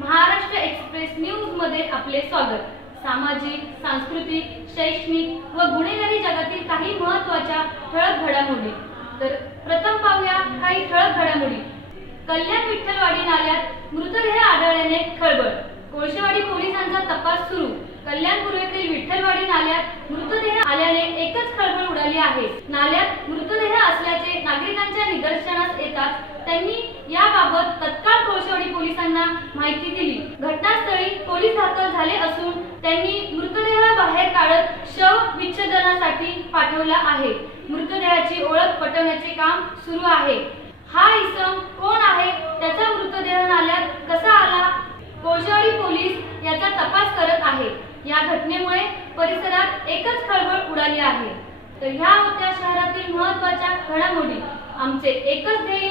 Maharashtra express न्यूजमध्ये आपले स्वागत. सामाजिक सांस्कृतिक शैक्षणिक व गुन्हेगारी जगातील काही महत्त्वाच्या ठळक घडामोडी. तर प्रथम पाहूया काही ठळक घडामोडी. कल्याण विठ्ठलवाडी नाल्यात मृतदेह आढळल्याने खळबळ. कोळशेवाडी पोलिसांचा तपास सुरू. कल्याण पूर्वेतील विठ्ठलवाडी नाल्यात मृतदेह आल्याने एकच खळबळ उडाली आहे. नाल्यात मृतदेह असल्याचे नागरिकांच्या निदर्शनास येतात त्यांनी पोलिसांना माहिती दिली. घटनास्थळी पोलीस दाखल झाले असून त्यांनी मृतदेह बाहेर काढत शव विच्छेदनासाठी पाठवला आहे. मृतदेहाची ओळख पटवण्याचे काम सुरू आहे. हा इसम कोण आहे? त्याचा मृतदेह नाल्यात कसा आला? कोळशेवाडी पोलीस याचा तपास करत आहे. या घटनेमुळे परिसरात एकच खळबळ उडाली आहे. तर ह्या होत्या शहरातील महत्त्वाच्या घडामोडी. आमचे एकच ध्येय